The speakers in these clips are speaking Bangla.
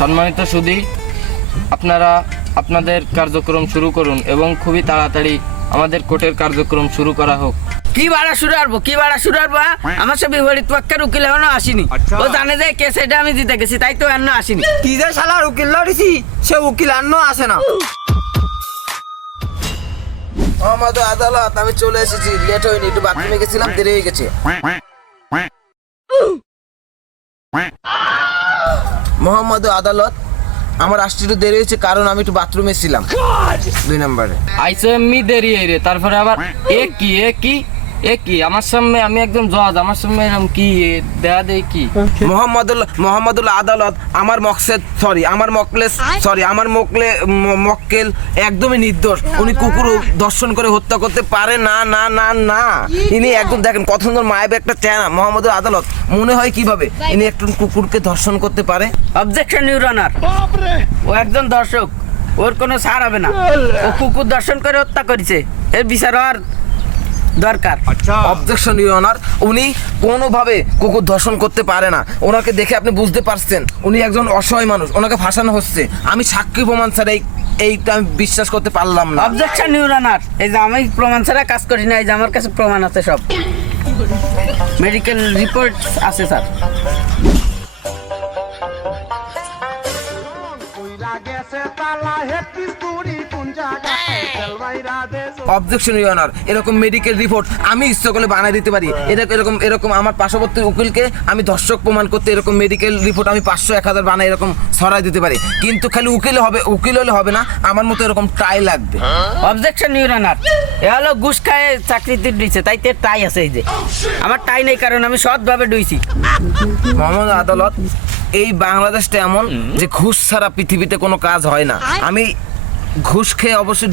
সম্মানিত সুধী, আপনারা আপনাদের কার্যক্রম শুরু করুন এবং খুবই তাড়াতাড়ি আমাদের কোর্টের কার্যক্রম শুরু করা হোক। কি বাড়া শুরু করবো আমার সব বিপরীত পক্ষের উকিল এখনো আসেনি। ও জানে যে কেস এটা আমি জিতে গেছি, তাই তো এখনো আসেনি। কি যে শালার উকিল লড়িছি, সে উকিল আন্ন আসে না। আমাদের আদালত, আমি চলে এসেছি, লেট হয়নি, একটু বাথরুমে গেছিলাম, দেরি হয়ে গেছে। মোহাম্মদ আদালত, আমার আসতে একটু দেরি হয়েছে কারণ আমি একটু বাথরুমে ছিলাম 2 নম্বরে। আইসো এমনি দেরি রে, তারপরে আবার এ কি আমার সামনে, আমি একদম জজ, আমার সামনে এরকম কি দেয়া দেয় কি? মোহাম্মদুল আদালত, আমার মক্কেল একদমই নির্দোষ। উনি কুকুর দর্শন করে হত্যা করতে পারে না না না না। ইনি একদম দেখেন কত সুন্দর মায়াবী একটা চেহারা। মোহাম্মদুল আদালত, মনে হয় কিভাবে ইনি একটা কুকুরকে ধর্ষণ করতে পারে? অবজেকশন ইউর অনার, ও একজন দর্শক, ওর কোনো ছাড় হবে না। ও কুকুর দর্শন করে হত্যা করেছে, এর বিচার হওয়ার দরকার। অবজেকশন ইউর অনার, উনি কোনোভাবে কুকুর ধর্ষণ করতে পারে না। ওনাকে দেখে আপনি বুঝতে পারছেন উনি একজন অসহায় মানুষ, ওনাকে ফাঁসানো হচ্ছে। আমি সাক্ষী প্রমাণ ছাড়া এইটা আমি বিশ্বাস করতে পারলাম না। অবজেকশন ইউর অনার, এই যে আমি প্রমাণ ছাড়া কাজ করি না, এই যে আমার কাছে প্রমাণ আছে, সব মেডিকেল রিপোর্ট আছে স্যার। অবজেকশন ইউর অনার, এরকম মেডিকেল রিপোর্ট আমি ইচ্ছা করলে বানিয়ে দিতে পারি। এরকম আমার পার্শ্ববর্তী উকিলকে আমি ধর্ষক প্রমাণ করতে এরকম মেডিকেল রিপোর্ট আমি 500-1000 বানাই এরকম ছড়াই দিতে পারি। কিন্তু খালি উকিল হলে হবে না, আমার মতো এরকম টাই লাগবে। অবজেকশন ইউর অনার, এ হলো ঘুষ খায় চাকরিতে দিচ্ছে, তাই তো টাই আছে। এই যে আমার টাই নেই, কারণ আমি সৎভাবে ডুইছি। মোহাম্মদ আদালত, এই বাংলাদেশটা এমন যে ঘুষ ছাড়া পৃথিবীতে কোনো কাজ হয় না। আমি ঘুষ খেয়ে অবশ্যই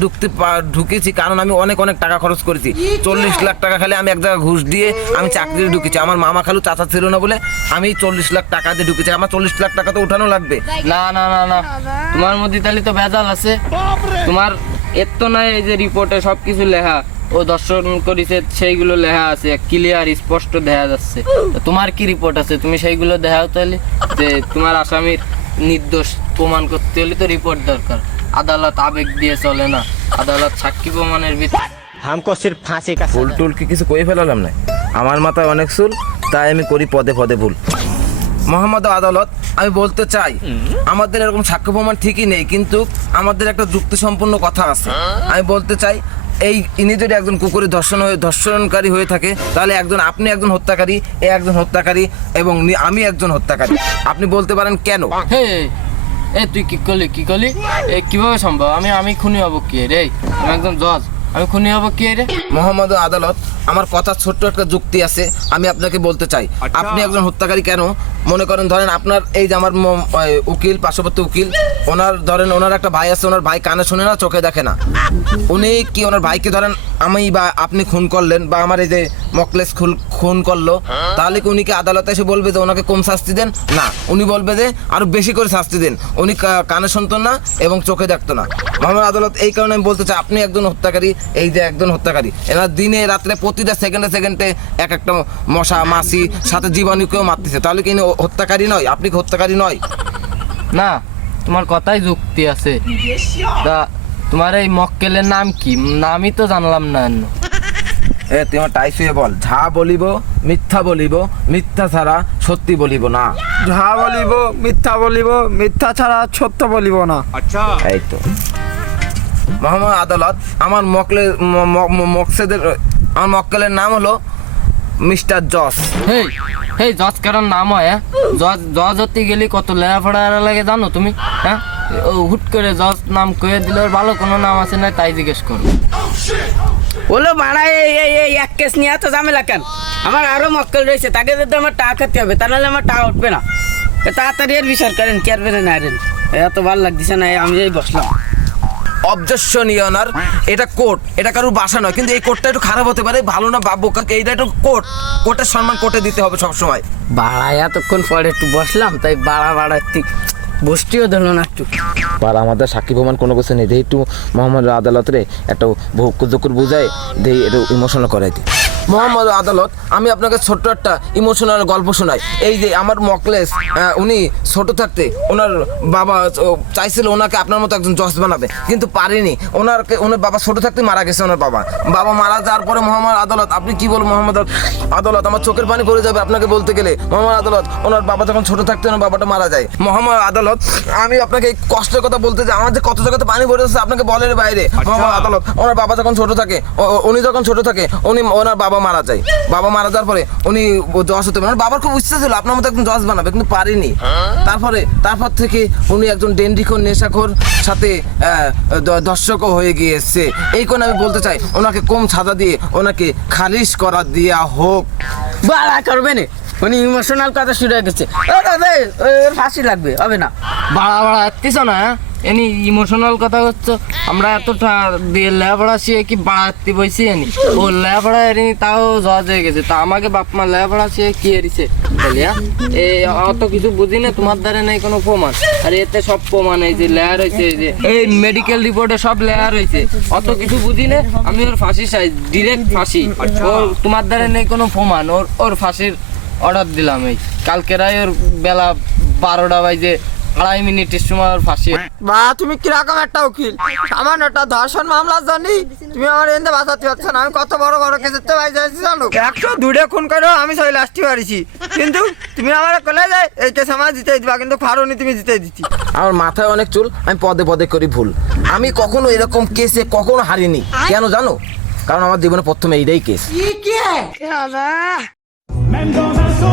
ঢুকেছি, কারণ আমি অনেক টাকা খরচ করেছি। 40 লাখ টাকা খালি আমি এক জায়গায় ঘুষ দিয়ে আমি চাকরি ঢুকেছি। আমার মামা খালু চাচা ছিল না বলে আমি 40 লাখ টাকা দিয়ে ঢুকেছি। আমার 40 লাখ টাকা তো উঠানো লাগবে। না না না না, তোমার মধ্যে তাহলে তো ভেজাল আছে। তোমার এর তো নাই, এই যে রিপোর্টে সবকিছু লেখা, ও দর্শন করেছে সেইগুলো লেখা আছে, ক্লিয়ার স্পষ্ট দেখা যাচ্ছে। তোমার কি রিপোর্ট আছে? তুমি সেইগুলো দেখাও তাহলে, যে তোমার আসামির নির্দোষ প্রমাণ করতে হলে তো রিপোর্ট দরকার। আদালত আবেগ দিয়ে চলে না, আদালত সাক্ষী প্রমাণের ভিত্তি। हमको सिर्फ फांसी का ফুল টুল কি কিছু কই ফেলালাম না? আমার মাথায় অনেক চুল, তাই আমি করি পদে পদে ভুল। মোহাম্মদ আদালত, আমি বলতে চাই আমাদের এরকম সাক্ষ্য প্রমাণ ঠিকই নেই, কিন্তু আমাদের একটা যুক্তিসম্পন্ন কথা আছে। আমি বলতে চাই, ইনি যদি একজন কুকুরের ধর্ষণকারী হয়ে থাকে, তাহলে আপনি একজন হত্যাকারী, একজন হত্যাকারী এবং আমি একজন হত্যাকারী। আপনি বলতে পারেন কেন? হে এ তুই কি করলি এ কিভাবে সম্ভব? আমি খুনি হব কি রে? আমি একজন জজ, আমি খুনি হব কি রে? মোহাম্মদ আদালত, আমার কথা ছোট্ট একটা যুক্তি আছে, আমি আপনাকে বলতে চাই। আপনি একজন হত্যাকারী কেন? মনে করেন, ধরেন আপনার এই যে আমার উকিল, পার্শ্ববর্তী উকিল, ওনার একটা ভাই আছে, ওনার ভাই কানে শুনে না, চোখে দেখে না। উনি কি ওনার ভাইকে ধরেন আমি বা আপনি খুন করলেন, বা আমার এই যে মকলেস খুন করলো, তাহলে কি উনি কি আদালতে এসে বলবে যে ওনাকে কম শাস্তি দেন? না, উনি বলবে যে আরো বেশি করে শাস্তি দেন। উনি কানে শুনতো না এবং চোখে দেখতো না। মোহাম্মদ আদালত, এই কারণে আমি বলতে চাই আপনি একজন হত্যাকারী, এই যে একজন হত্যাকারী। এনার দিনে রাত্রে প্রতিটা সেকেন্ডে এক একটা মশা মাছি সাথে জীবাণুকেও মারতেছে, তাহলে কি হত্যাকারী নয়? আপনি কি হত্যাকারী নয়? না, তোমার কথাই যুক্তি আছে। তা তোমার এই মক্কেলের নাম কি? নামই তো জানলাম না। তুই আমার টাই শুয়ে বল। ঝা বলিব মিথ্যা বলিব, মিথ্যা ছাড়া সত্যি বলিব না। যা বলিব মিথ্যা বলিব, মিথ্যা ছাড়া সত্য বলিব না। এই তো মোহাম্মদ আদালত, আমার মক্কেলের নাম হলো মিস্টার জস। হেই জজ কারণ নাম হয়? জজ হতে গেলে কত লেখাপড়া লাগে জানো তুমি? হ্যাঁ, হুট করে জজ নাম কয়ে দিলে, ভালো কোনো নাম আছে না তাই জিজ্ঞেস করো। ওলো ভাড়া এই এক কেস নিয়ে এত ঝামেলা কেন? আমার আরো মক্কেল রয়েছে, তাকে যদি আমার টাকা খেতে হবে, তাহলে আমার টাকা উঠবে না। তাড়াতাড়ি এর বিচার করেন, কি আর বেড়ে না রেন। এত ভালো লাগছে না, আমি এই বসলাম। অবজেকশন ইওর অনার, এটা কোর্ট, এটা কারোর বাসা নয়। কিন্তু এই কোর্টটা একটু খারাপ হতে পারে, ভালো না বাবু কাকে, এইটা একটু কোর্টের সম্মান কোর্টে দিতে হবে সবসময়। বাড়া এতক্ষণ পরে একটু বসলাম, তাই বাড়া ঠিক বস্তিও ধরলো না একটু। আর আমাদের সাক্ষী প্রমাণ কোনো কিছু নেই, দেই একটু মোহাম্মদ আদালতরে একটা ভোগ বুঝায় দেই, একটু ইমোশনাল করাই দিই। মোহাম্মদ আদালত, আমি আপনাকে ছোট্ট একটা ইমোশনাল গল্প শোনাই। এই যে আমার মকলেস, উনি ছোট থাকতে ওনার বাবা চাইছিল ওনাকে আপনার মতো একজন জজ বানাবে, কিন্তু পারেনি। ওনার বাবা ছোট থাকতে মারা গেছে। ওনার বাবা মারা যাওয়ার পরে মোহাম্মদ আদালত, আপনি কি বলবো মোহাম্মদ আদালত, আমার চোখের পানি পড়ে যাবে আপনাকে বলতে গেলে। মোহাম্মদ আদালত, ওনার বাবা যখন ছোট থাকতে ওনার বাবাটা মারা যায়। মোহাম্মদ আদালত, আমি আপনাকে এই কষ্টের কথা বলতে যাই, আমার যে কত জায়গাতে পানি পড়ে যাচ্ছে আপনাকে বলের বাইরে। মোহাম্মদ আদালত, ওনার বাবা যখন ছোট থাকে, উনি যখন ছোট থাকে ওনার বাবা মারা যায়। বাবা মারা যাওয়ার পরে উনি জজ হতে পারেন। বাবার খুব ইচ্ছা ছিল আপনার মতো একজন জজ বানাবে, কিন্তু পারেনি। তারপর থেকে উনি একজন ডেন্ডিখোর নেশাখোর সাথে দর্শকও হয়ে গিয়েছে। এই কোন আমি বলতে চাই, ওনাকে কম সাজা দিয়ে ওনাকে খারিজ করা দেয়া হোক। বাড়া করবে না, উনি ইমোশনাল কথা শুরু হয়ে গেছে। ওর ফাঁসি লাগবে, হবে না। বাড়া এত্তিস না, এনি ইমোশনাল কথা হচ্ছে। আমরা এতটা দিয়ে লেখাপড়া শিখে কি বাড়াতে বইছি এনি, ও লেখাপড়া এনি তাও জজ হয়ে গেছে। তা আমাকে বাপ মা লেখাপড়া শিখে কি এরিছে বলিয়া, এই অত কিছু বুঝি না, তোমার দ্বারা নেই কোনো প্রমাণ। আর এতে সব প্রমাণ, এই যে লেয়ার হয়েছে, যে এই মেডিকেল রিপোর্টে সব লেয়ার হয়েছে, অত কিছু বুঝি না। আমি ওর ফাঁসি চাই, ডিরেক্ট ফাঁসি। ওর তোমার দ্বারা নেই কোনো প্রমাণ, ওর ফাঁসির অর্ডার দিলাম। এই কালকেরাই ওর বেলা 12টা বাজে 2.5 মিনিটের সময় ওর ফাঁসি। বা তুমি কিরকম একটা উকিল, সামান্য একটা ধর্ষণ মামলা জানি তুমি আমার এনে বাঁচাতে পারছো না। আমি কত বড় বড় কেসেতে যাচ্ছি জানো, 102 খুন করেও আমি সবাই লাস্টি পারিছি, কিন্তু তুমি আমার কলে যায় এই কেস আমার জিতে দিবা, কিন্তু ফারুনি তুমি জিতে দিচ্ছি। আমার মাথায় অনেক চুল, আমি পদে পদে করি ভুল। আমি কখনো এরকম কেসে কখনো হারিনি। কেন জানো? কারণ আমার জীবনে প্রথমে এইটাই কেস। Mendoza, so